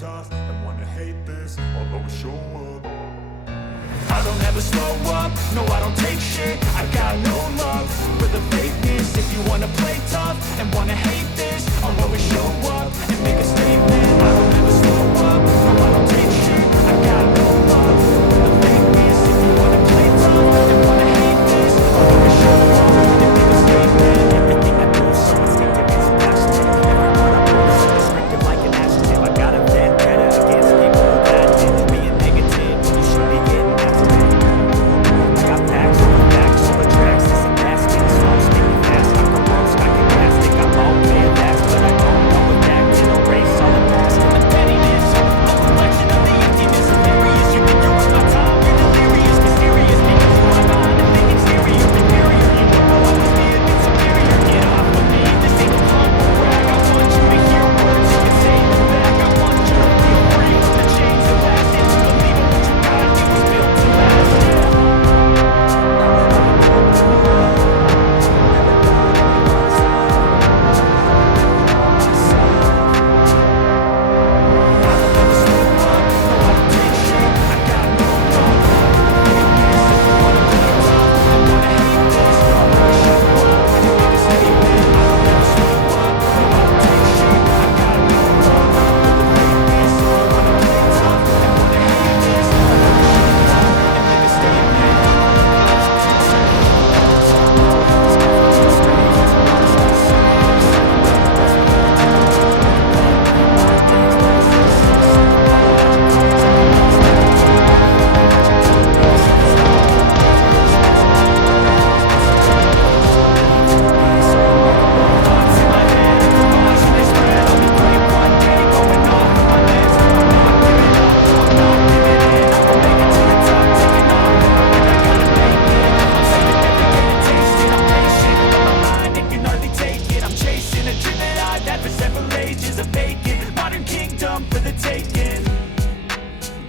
tough and wanna hate this, I'll always show up. I don't ever slow up, no I don't take shit. I got no love for the fakeness. If you wanna play tough and wanna hate this, I'll always show up and make a statement. I don't ever slow up, no I don't take shit. I got no love for the fakeness. If you wanna play tough and wanna hate this, I'll always show up and make a statement. Everything I do is so instinctive, it's passionate. Every word I move is so descriptive like an adjective. I got a vendetta against people who bad things, being negative when you should be getting after it. I got facts on the facts on the tracks, this a basket. Slow speaking fast, I can roast, I can cast it. I'm all man last, but I don't know what that can erase all the past and the pettiness. A reflection of the emptiness of areas. You think you're worth my time, you're delirious, mysterious. Because you are gone and think exterior, inferior. You know I'll always be a bit superior. Get off of me, this ain't no humble brag. I want you to hear words, you can say them back. I want you to feel free from the chains that last. And to believe in what you got, it was built to last, yeah.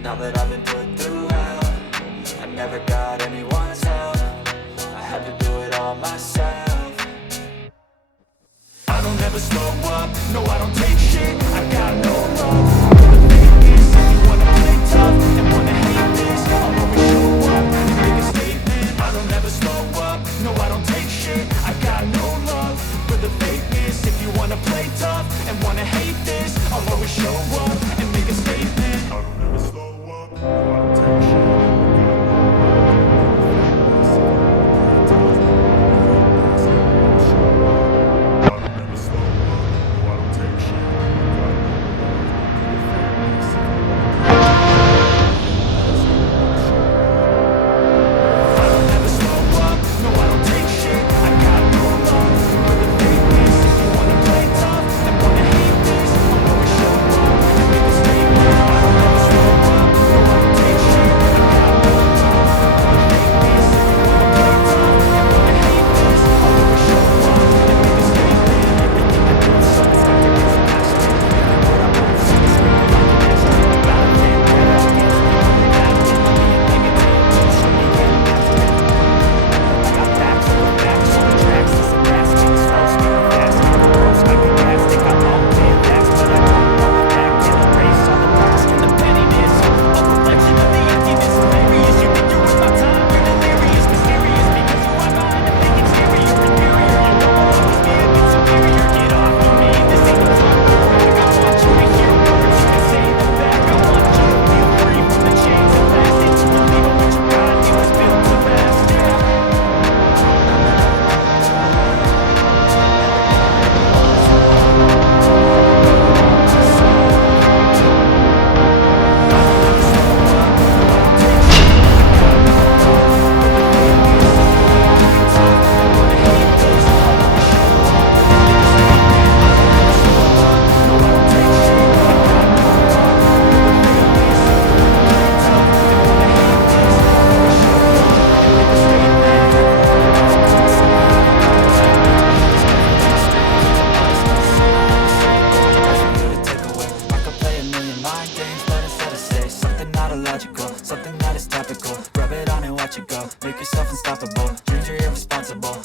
Now that I've been put through hell, I never got anyone's help. I had to do it all myself. I don't ever slow up, no I don't take shit. I got no love for the fakeness. If you wanna play tough and wanna hate this, I'll always show up and make a statement. I don't ever slow up, no I don't take shit. I got no love for the fakeness. If you wanna play tough and wanna hate this, I'll always show up and make a statement. I don't ever slow up, no I don't take shit.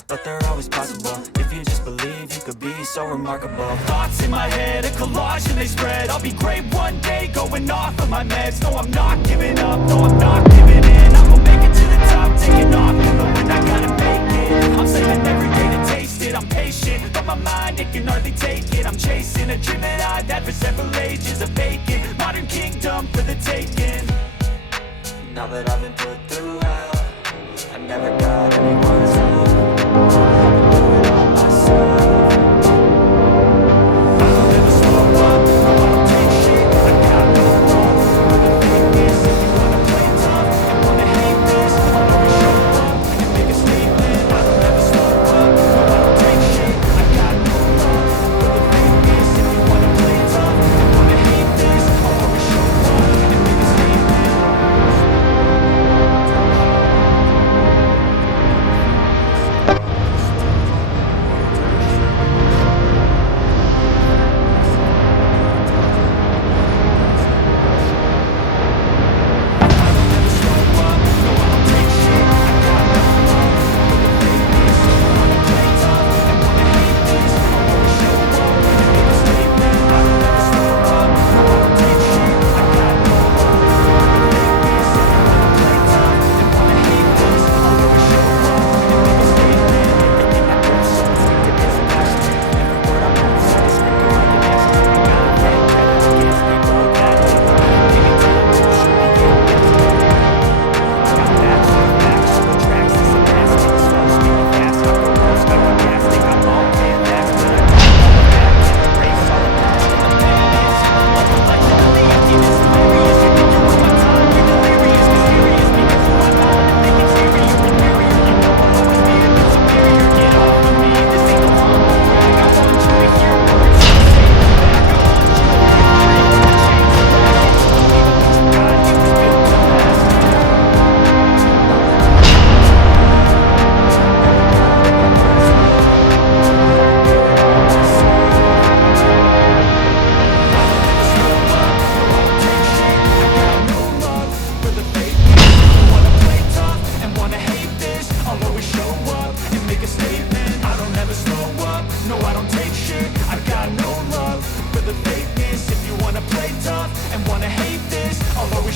But they're always possible. If you just believe, you could be so remarkable. Thoughts in my head, collage and they spread. I'll be great one day, going off of my meds. No, I'm not giving up, no, I'm not giving in. I will make it to the top, taking off in the wind. I gotta make it, I'm saving every day to taste it. I'm patient, but my mind, it can hardly take it. I'm chasing a dream that I've had for several ages. A vacant, modern kingdom for the taking. Now that I've been put through hell, I never got anyone's help. I had to do it all myself. I don't ever slow up, no, I don't take shit. I got no love for the fakeness. If you wanna play tough and wanna hate this, I'll always show up and make a statement. I don't ever slow up, no, I don't take shit. I got no love for the fakeness. If you wanna play tough and wanna hate this, I'll always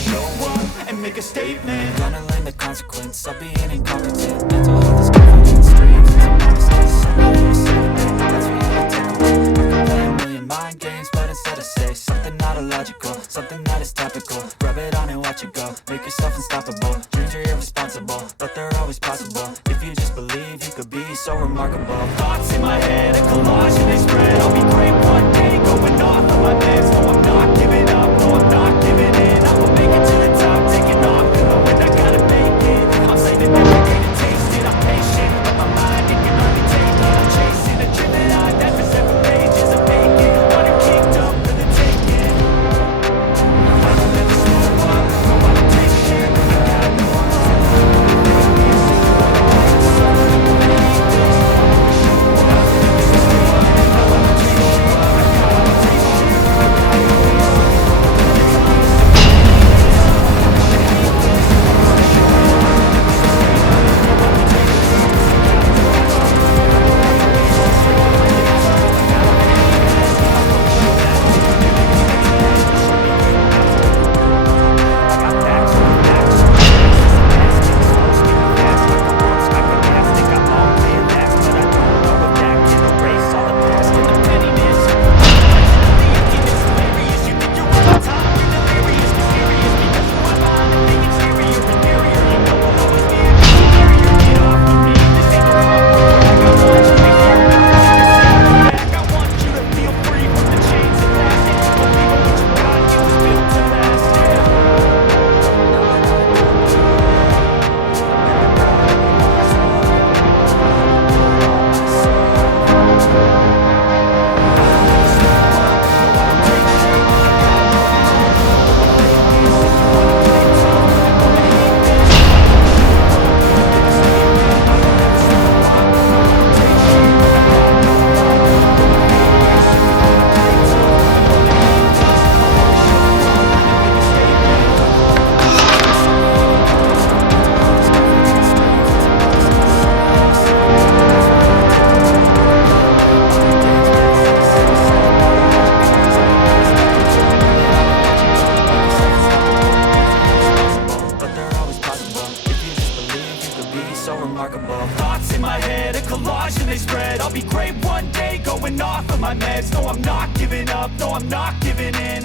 show up and make a statement.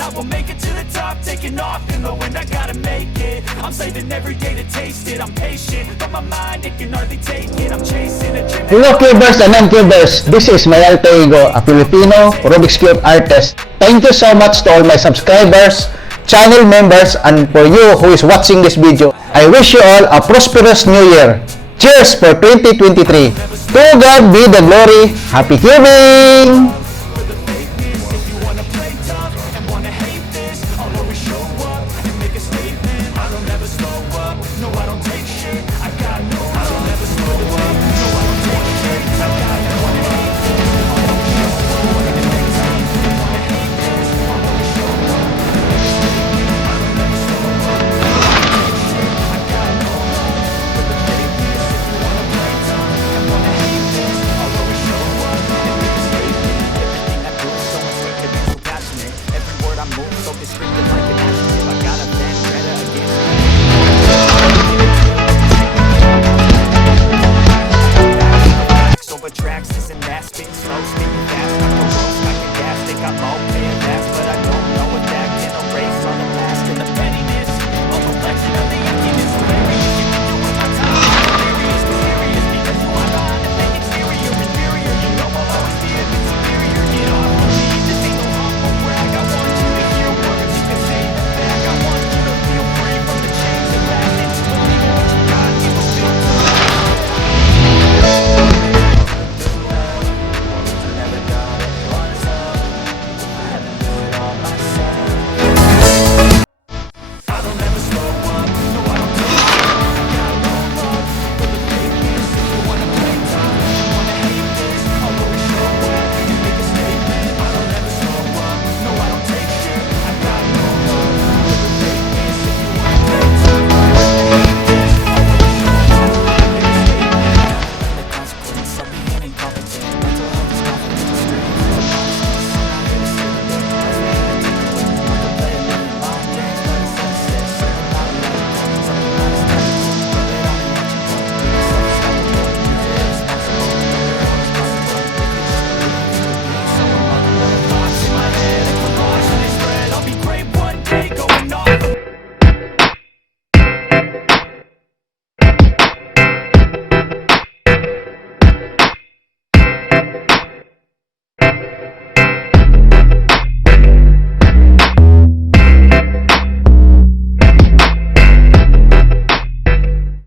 I will make it to the top, taking off in the wind, I gotta make it. I'm saving every day to taste it. I'm patient, but my mind, it can hardly take it. I'm chasing a dream. Hello cubers and non-cubers, this is my aLTeR ego, a Filipino Rubik's Cube artist. Thank you so much to all my subscribers, channel members, and for you who is watching this video. I wish you all a prosperous new year. Cheers for 2023. To God be the glory. Happy cubing! With the fakeness, if you wanna play tough and wanna hate this, I'll always show up and make a statement. I don't ever slow up, no I don't take shit. I got no, I don't ever slow up, no I don't take shit. I got no, I hate this, I'll always show up and make a statement. Wanna hate this, I'll always show up. I don't ever slow up, no I don't take shit. I got no love with the fakeness. If you wanna play tough and wanna hate this, I'll always show up and make a statement. Everything I do is so instinctive and so passionate. Every word I move so descriptive like an